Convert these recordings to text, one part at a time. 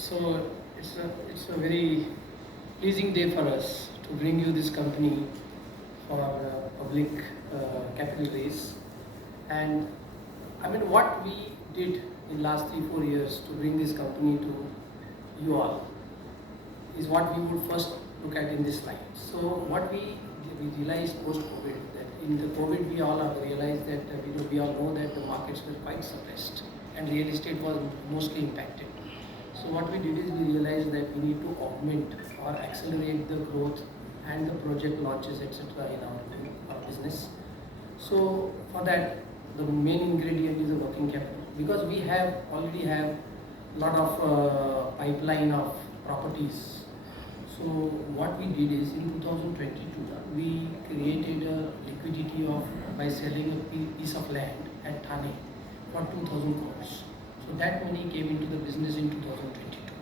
So it's a very pleasing day for us to bring you this company for public capital raise. And I mean, what we did in last 3-4 years to bring this company to you all is what we would first look at in this slide. So what we realized post-COVID, that in the COVID we all have realized that we all know that the markets were quite suppressed and real estate was mostly impacted. So what we did is we realized that we need to augment or accelerate the growth and the project launches, etc. in our business. So for that, the main ingredient is the working capital, because we already have lot of pipeline of properties. So what we did is in 2022 we created a liquidity of by selling a piece of land at Thane for 2,000 crores. So that money came into the business in 2022.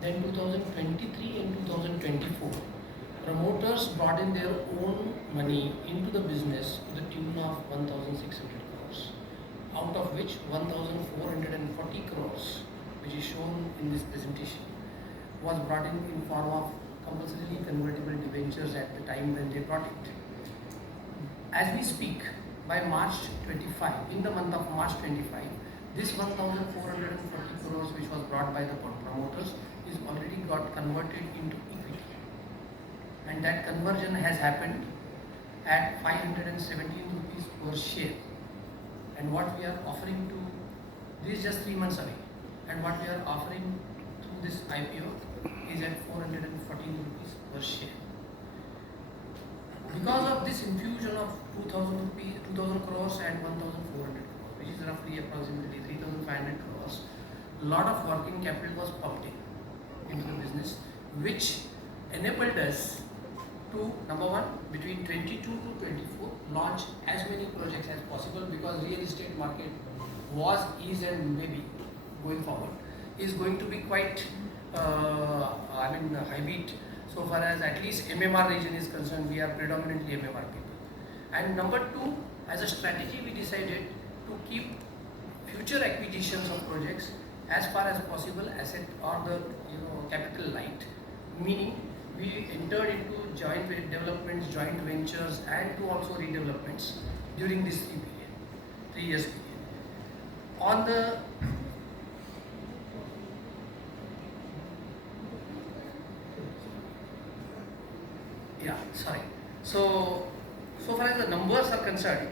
Then 2023 and 2024, promoters brought in their own money into the business to the tune of 1,600 crores, out of which 1,440 crores, which is shown in this presentation, was brought in form of compulsorily convertible debentures at the time when they brought it. As we speak, by March 25, in the month of March 25, this 1,440 crores which was brought by the promoters is already got converted into equity. And that conversion has happened at 517 rupees per share. And what we are offering to, this is just 3 months away, and what we are offering through this IPO is at 414 rupees per share. Because of this infusion of 2,000 crores and 1,400 crores, which is roughly approximately 3,500 crores, a lot of working capital was pumped into the business, which enabled us to, number one, between 22 to 24, launch as many projects as possible, because real estate market is and maybe going forward is going to be quite high beat. So far as at least MMR region is concerned, we are predominantly MMR people. And number two, as a strategy, we decided to keep future acquisitions of projects as far as possible asset or the capital light, meaning we entered into joint developments, joint ventures, and to also redevelopments during this 3 years period. On the So far as the numbers are concerned,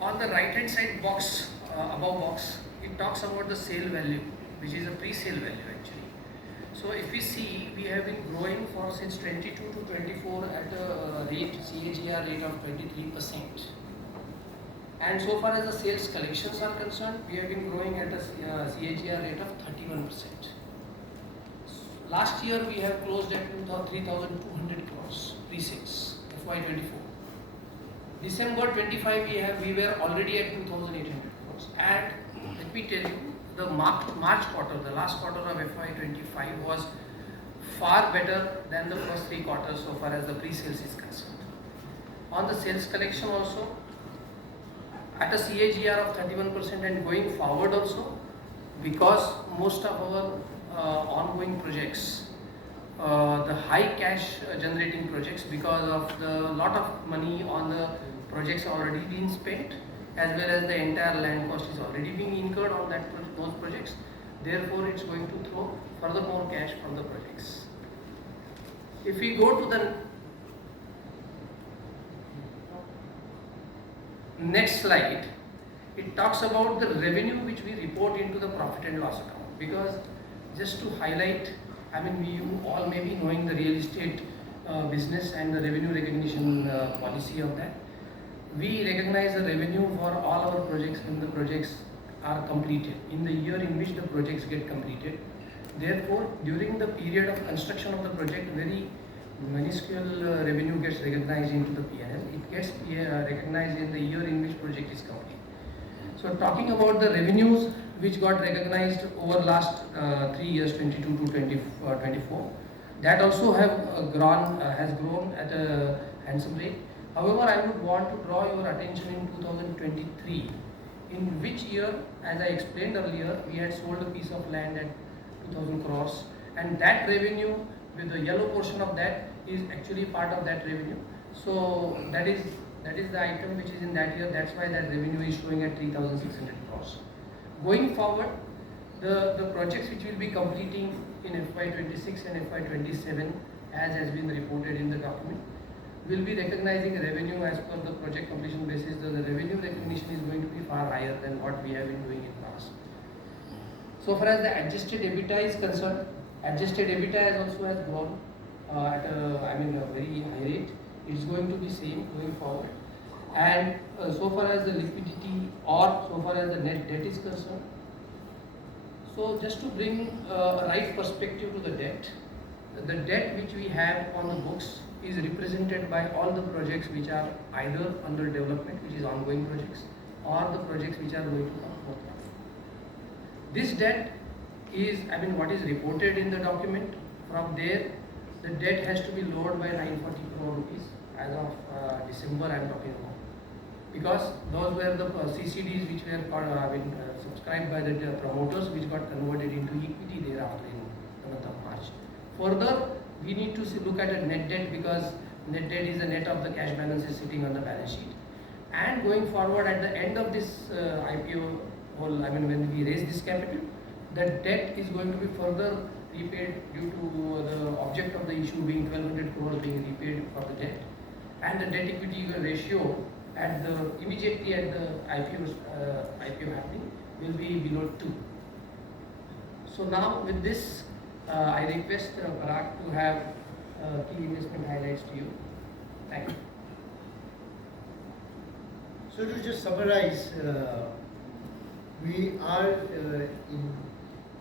on the right hand side box, above box, it talks about the sale value, which is a pre-sale value actually. So if we see, we have been growing for since 22 to 24 at a CAGR rate of 23%. And so far as the sales collections are concerned, we have been growing at a CAGR rate of 31%. Last year we have closed at 3,200 crores pre-sales, FY24. December 25 we were already at 2,800 crores. And let me tell you, the March quarter, the last quarter of FY25 was far better than the first 3 quarters so far as the pre-sales is concerned. On the sales collection also, at a CAGR of 31% and going forward also, because most of our ongoing projects, the high cash generating projects, because of the lot of money on the projects already being spent, as well as the entire land cost is already being incurred on those projects. Therefore, it's going to throw further more cash from the projects. If we go to the next slide, it talks about the revenue which we report into the profit and loss account. Because just to highlight, you all may be knowing the real estate business and the revenue recognition policy of that. We recognize the revenue for all our projects when the projects are completed, in the year in which the projects get completed. Therefore, during the period of construction of the project, very minuscule revenue gets recognized into the P&L. It gets recognized in the year in which project is complete. So talking about the revenues which got recognized over last 3 years, 22 to 24, that also has grown at a handsome rate. However, I would want to draw your attention in 2023, in which year, as I explained earlier, we had sold a piece of land at 2000 crores, and that revenue with the yellow portion of that is actually part of that revenue. So that is the item which is in that year. That's why that revenue is showing at 3600 crores. Going forward, the projects which will be completing in FY26 and FY27, as has been reported in the document, will be recognizing revenue as per the project completion basis. The revenue recognition is going to be far higher than what we have been doing in past. So far as the adjusted EBITDA is concerned, adjusted EBITDA has grown at a very high rate. It's going to be same going forward. And so far as the liquidity or so far as the net debt is concerned, so just to bring a right perspective to the debt which we have on the books is represented by all the projects which are either under development, which is ongoing projects, or the projects which are going to come forth. This debt is, what is reported in the document. From there, the debt has to be lowered by 940 crore rupees as of December I am talking about. Because those were the CCDs which were subscribed by the promoters, which got converted into equity thereafter in the month of March. Further, we need to look at a net debt, because net debt is the net of the cash balances sitting on the balance sheet. And going forward, at the end of this IPO, when we raise this capital, the debt is going to be further repaid due to the object of the issue being 1200 crores being repaid for the debt, and the debt equity ratio at the immediately at the IPO happening will be below 2. So now with this, I request Parag to have key investment highlights to you. Thank you. So to just summarize, we are in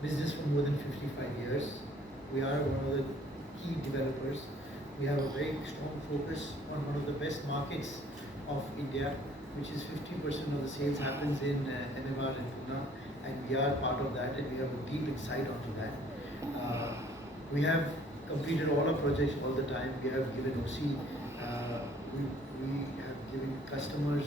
business for more than 55 years. We are one of the key developers. We have a very strong focus on one of the best markets of India, which is 50% of the sales happens in MMR and Pune, and we are part of that, and we have a deep insight onto that. We have completed all our projects all the time. We have given OC. We have given customers,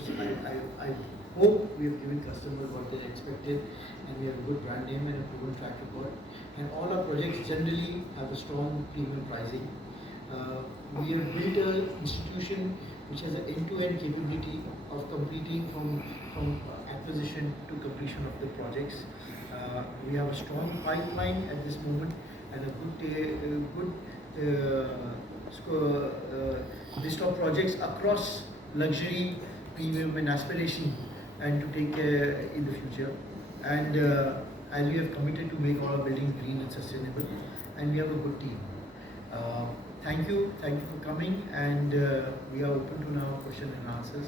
I hope we have given customers what they expected, and we have a good brand name and a proven track record. And all our projects generally have a strong premium pricing. We have built an institution which has an end-to-end capability of completing from acquisition to completion of the projects. We have a strong pipeline at this moment and a good list of projects across luxury, premium and aspiration, and to take care in the future. And as we have committed to make all our buildings green and sustainable, and we have a good team. Thank you for coming, and we are open to now question and answers.